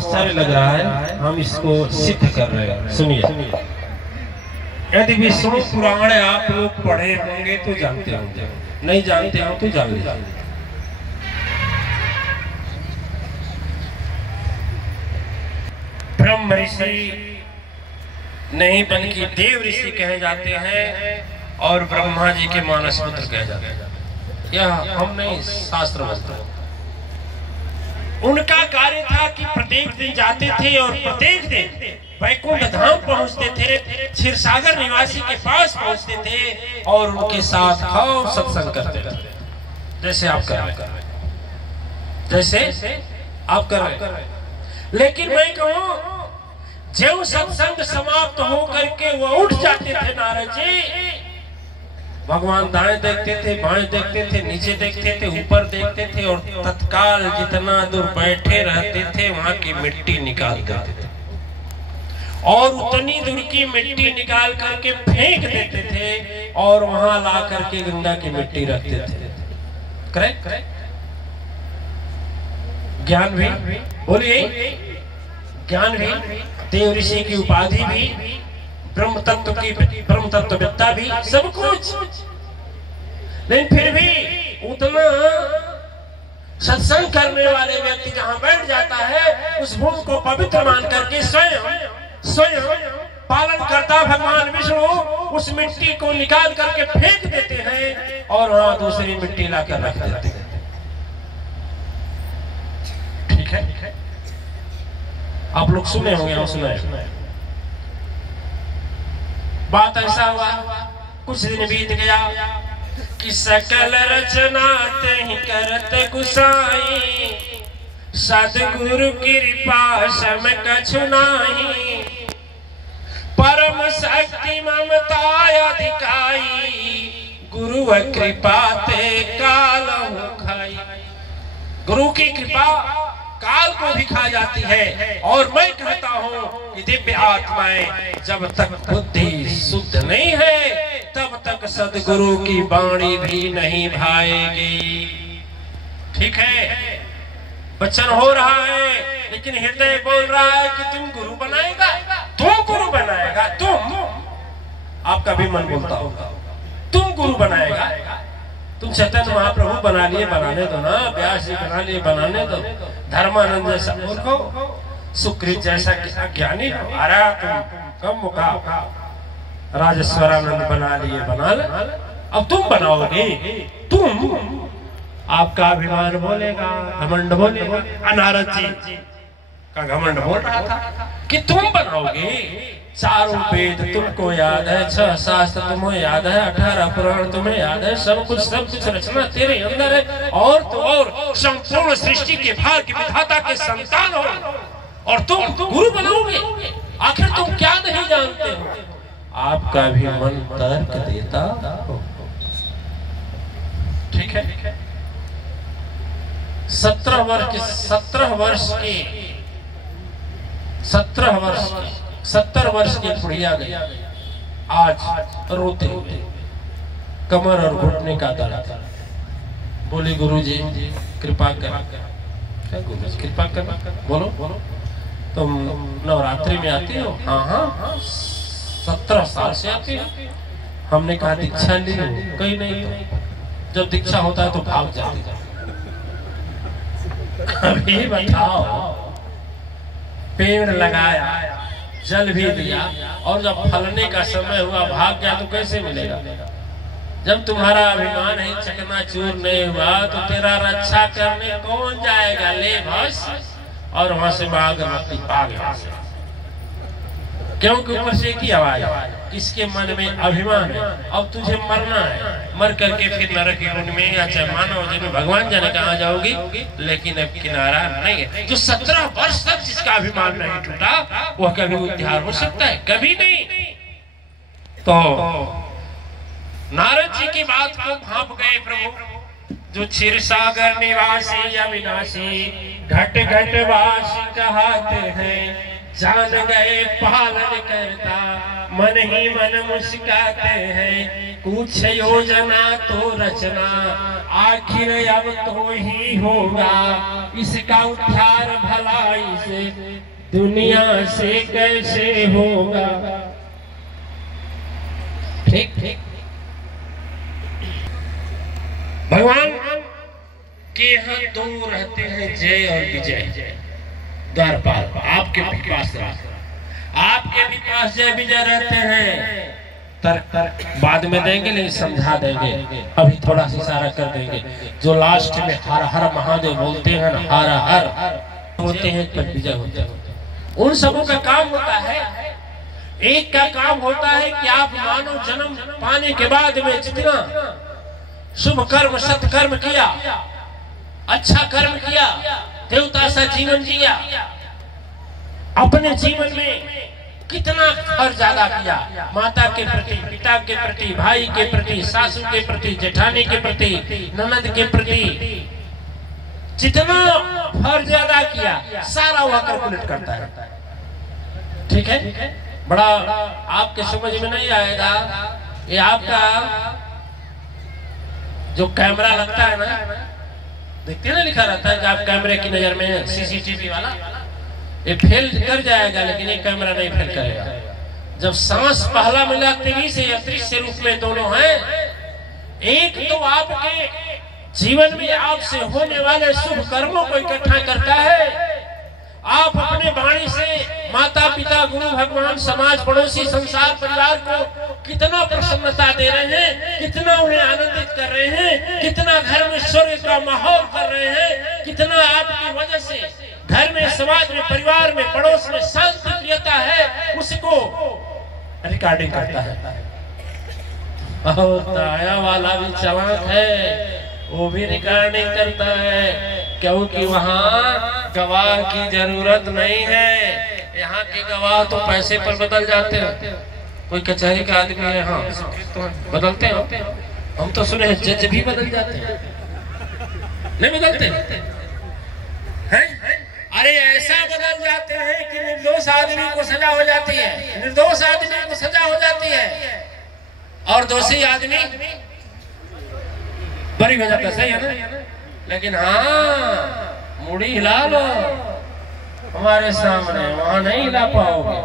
आश्चर्य लग रहा है, हम इसको सिद्ध कर रहे हैं। सुनिए, यदि विष्णु पुराण आप लोग पढ़े होंगे तो जानते होंगे, नहीं जानते हो तो जान लीजिए। ब्रह्म ऋषि नहीं बल्कि देव ऋषि कहे जाते हैं और ब्रह्मा जी के मानस पुत्र कहे जाते हैं। यह हम नहीं, शास्त्र में उनका कार्य था कि प्रत्येक दिन जाते थे और प्रत्येक दिन वैकुंठ धाम पहुंचते थे, क्षीरसागर निवासी के पास पहुंचते थे और उनके साथ खूब सत्संग करते थे, जैसे आप कर रहे हैं, जैसे आप कर रहे हैं। लेकिन मैं कहूं, जब सत्संग समाप्त हो करके वो उठ जाते थे नारद जी, भगवान दाएं देखते थे, बाएं देखते थे, नीचे देखते थे, ऊपर देखते थे और तत्काल जितना दूर बैठे रहते थे वहां की मिट्टी निकाल देते थे और उतनी दूर की मिट्टी निकाल करके फेंक देते थे और वहां ला करके गंगा की मिट्टी रखते थे। करेक्ट? ज्ञान भी बोलिए, ज्ञान भी, देव ऋषि की उपाधि भी, ब्रह्म तत्ववेत्ता भी, सब कुछ। लेकिन फिर भी उतना सत्संग करने वाले व्यक्ति जहां बैठ जाता है, उस भूमि को पवित्र मान करके स्वयं पालन करता भगवान विष्णु उस मिट्टी को निकाल करके फेंक देते हैं और वहां दूसरी मिट्टी लाकर रख देते हैं। ठीक है? आप लोग सुने होंगे, हम सुने। बात ऐसा हुआ, कुछ दिन बीत गया कि सकल रचना तेहि करत गुसाई, सद्गुरु कृपा सम कछु नाहि, परम शक्ति ममता अधिकाई, गुरु कृपा ते कालहु खाई। गुरु की कृपा काल को भी खा जाती है। और मैं कहता हूँ कि दिव्य आत्माएं जब तक बुद्धि शुद्ध नहीं है तब तक सदगुरु की वाणी भी नहीं भाएगी। ठीक है? वचन हो रहा है लेकिन हृदय बोल रहा है कि तुम गुरु बनाएगा, तुम गुरु बनाएगा, तुम, आपका भी मन बोलता होगा तुम गुरु बनाएगा। तुम चैतन्य महाप्रभु बना लिए, बनाने दो ना, व्यास जी बना लिए, बनाने दो, धर्मानंद जैसा मूर्खो, सुकृत जैसा ज्ञानी हो, अरे तुम कम मुका, राजेश्वरानंद बना लिए, बना ले, अब तुम बनाओगे, तुम, आपका अभिमान बोलेगा, घमंड बोलेगा। नारद जी का घमंड बोल रहा था कि तुम बनाओगे, चारों वेद तुमको याद है, 6 शास्त्र तुम्हें याद है, 18 पुराण तुम्हें याद है, सब कुछ रचना तेरे अंदर है और तो और संपूर्ण सृष्टि के भाग्य विधाता के संतान हो और तुम गुरु बनाओगे। आखिर तुम क्या नहीं जानते हो? आपका भी मन तर्क देता हो। ठीक है? 17 वर्ष की बुढ़िया गई, आज रोते हुए कमर और घुटने का दर्द, बोली गुरुजी कृपा कर। गुरुजी कृपा कर, बोलो तुम नवरात्रि में आती हो? हाँ 17 साल से आती हो। हमने कहा दीक्षा ली हो? कहीं नहीं। तो जब दीक्षा होता है तो भाग जाती है। अभी बताओ, पेड़ लगाया, जल भी दिया और जब फलने का समय हुआ भाग गया तो कैसे मिलेगा? जब तुम्हारा अभिमान ही चकनाचूर नहीं हुआ तो तेरा रक्षा करने कौन जाएगा? ले बस, और वहां से भाग यहाँ से, क्योंकि ऊपर से की आवाज, किसके मन में अभिमान है, अब तुझे मरना है, मर करके फिर नरक की कुंड में या चाहे मानव जन्म भगवान जाने कहाँ जाओगी, लेकिन अब किनारा नहीं है। जो 17 वर्ष तक जिसका अभिमान नहीं टूटा वह कभी उद्धार हो सकता है? कभी नहीं। तो नारद जी की बात को भांप गए प्रभु, जो क्षीरसागर निवासी अविनाशी, घट घट वासी कहते हैं, जान गए पालन करता, मन ही मन मुस्काते हैं, कुछ योजना तो रचना, आखिर अब तो ही होगा इसका उद्धार, भलाई से दुनिया से कैसे होगा। ठीक ठीक। भगवान के यहाँ दो रहते हैं, जय और विजय। द्वारपाल आपके भी पास जय विजय रहते हैं। तर्क बाद में देंगे, लेकिन समझा देंगे, अभी थोड़ा सा इशारा कर देंगे। जो लास्ट में हर हर महादेव बोलते हैं ना, हर हर होते हैं पर विजय होते हैं। उन सबों का काम होता है, एक का काम होता है कि आप मानव जन्म पाने के बाद में जितना शुभ कर्म सत्कर्म किया, अच्छा कर्म किया, देवता सा जीवन जिया, अपने जीवन में कितना फर्ज ज्यादा किया, माता के प्रति, पिता के प्रति, भाई के प्रति, सासू के प्रति, जेठानी के प्रति, ननद के प्रति, जितना फर्ज ज्यादा किया सारा वह कैलकुलेट करता है। ठीक है, बड़ा आपके समझ में नहीं आएगा। ये आपका जो कैमरा लगता है ना, देखते ना लिखा रहता है कि आप कैमरे की नजर में सीसीटीवी वाला, ये फेल कर जाएगा, लेकिन ये कैमरा नहीं फेल करेगा। जब सांस पहला मिला तेजी से या दृश्य रूप में दोनों हैं, एक तो आपके जीवन में आपसे होने वाले शुभ कर्मों को इकट्ठा करता है। आप अपने वाणी से माता पिता गुरु भगवान समाज पड़ोसी संसार परिवार को कितना प्रसन्नता दे रहे हैं, कितना उन्हें आनंदित कर रहे हैं, कितना घर में स्वर्ग का माहौल कर रहे हैं, कितना आपकी वजह से घर में समाज में परिवार में पड़ोस में शांति प्रियता है, उसको रिकॉर्डिंग करता है। दया वाला भी चालाक है, वो भी रिकॉर्डिंग करता है, क्योंकि वहाँ गवाह की जरूरत नहीं है। यहाँ के गवाह तो पैसे पर बदल जाते हैं। कोई कचहरी का आदमी है, हाँ तो बदलते हैं। हम तो सुने जज भी बदल जाते हैं, नहीं बदलते हैं? अरे ऐसा बदल जाते हैं कि निर्दोष आदमी को सजा हो जाती है, निर्दोष आदमी को सजा हो जाती है और दोषी आदमी बरी हो जाता है। सही है ना? लेकिन हाँ, मुड़ी हिला लो हमारे सामने, वहां नहीं हिला पाओगे।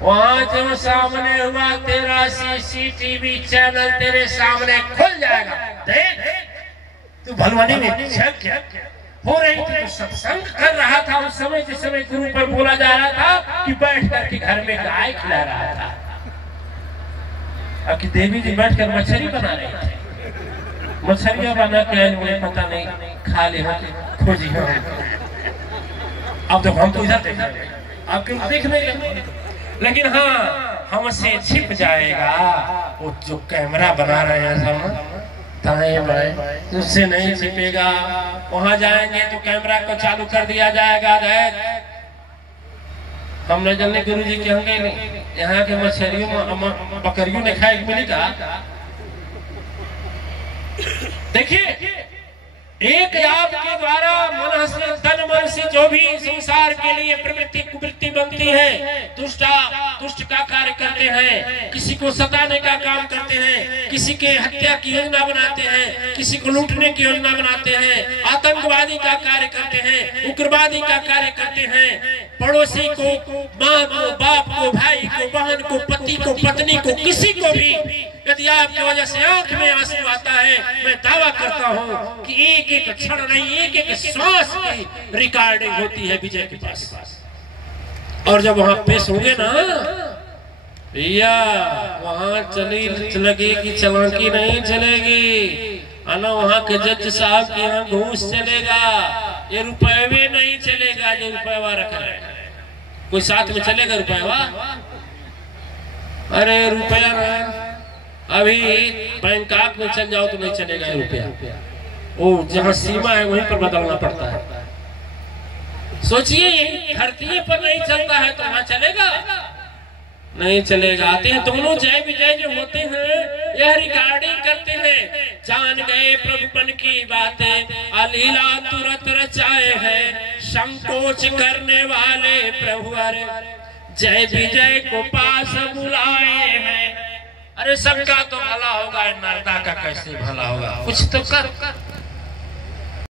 वहां जो सामने हुआ तेरा सीसीटीवी चैनल तेरे सामने खुल जाएगा। देख तू भलवानी में क्या हो रही थी, तो सत्संग कर रहा था उस समय, जिस समय गुरु पर बोला जा रहा था कि बैठ करके घर में गाय खिला रहा था, अब कि देवी जी बैठकर मछली बना रही थी। मछलियां बना के मुझे पता नहीं खा ले खोजी हो। अब तो हम तो इधर देख रहे हैं, आपके देख नहीं रहे, लेकिन हाँ हमसे छिप जाएगा वो जो कैमरा बना रहे हैं सब दाएं बाएं, उससे नहीं छिपेगा। वहां जाएंगे तो कैमरा को चालू कर दिया जाएगा। हम न जाने गुरु जी के होंगे, यहाँ के मछलियों बकरियों ने खाए मिलेगा। देखिए, एक आपके द्वारा मन से तन मन से जो भी संसार के लिए प्रवृत्ति कुवृत्ति बनती है, दुष्ट का कार्य करते हैं, किसी को सताने का काम करते हैं, किसी के हत्या की योजना बनाते हैं, किसी को लूटने की योजना बनाते हैं, आतंकवादी का कार्य करते हैं, उग्रवादी का कार्य करते हैं, पड़ोसी को, माँ को, बाप को, भाई को, बहन को, पति को, पत्नी को, किसी को भी यदि आपकी वजह से आंख में आंसू आता है, मैं दावा करता हूँ कि एक एक क्षण नहीं, एक एक श्वास की रिकॉर्डिंग होती है विजय के पास। और जब वहां पेश होंगे ना भैया, वहां चलेगी चलाकी नहीं चलेगी, आना वहां के जज साहब के यहाँ घूस चलेगा, ये रुपये नहीं चलेगा जो रुपया रख रहे हैं। कोई साथ में चलेगा रुपया? अरे रुपया ना, अभी बैंकॉक में चल जाओ तो नहीं चलेगा रुपया, वो जहाँ सीमा है वहीं पर बदलना पड़ता है। सोचिए, धरती पर नहीं चलता है तो वहां चलेगा? नहीं चलेगा। आते हैं दोनों जय विजय जो होते हैं, यह रिकॉर्डिंग करते हैं। जान गए प्रभुपन की बातें, अलीला तुरंत रचाए हैं, संकोच करने वाले प्रभु अरे जय विजय को पास बुलाए हैं। अरे सबका तो भला होगा, नर्दा का कैसे भला होगा, कुछ तो कर।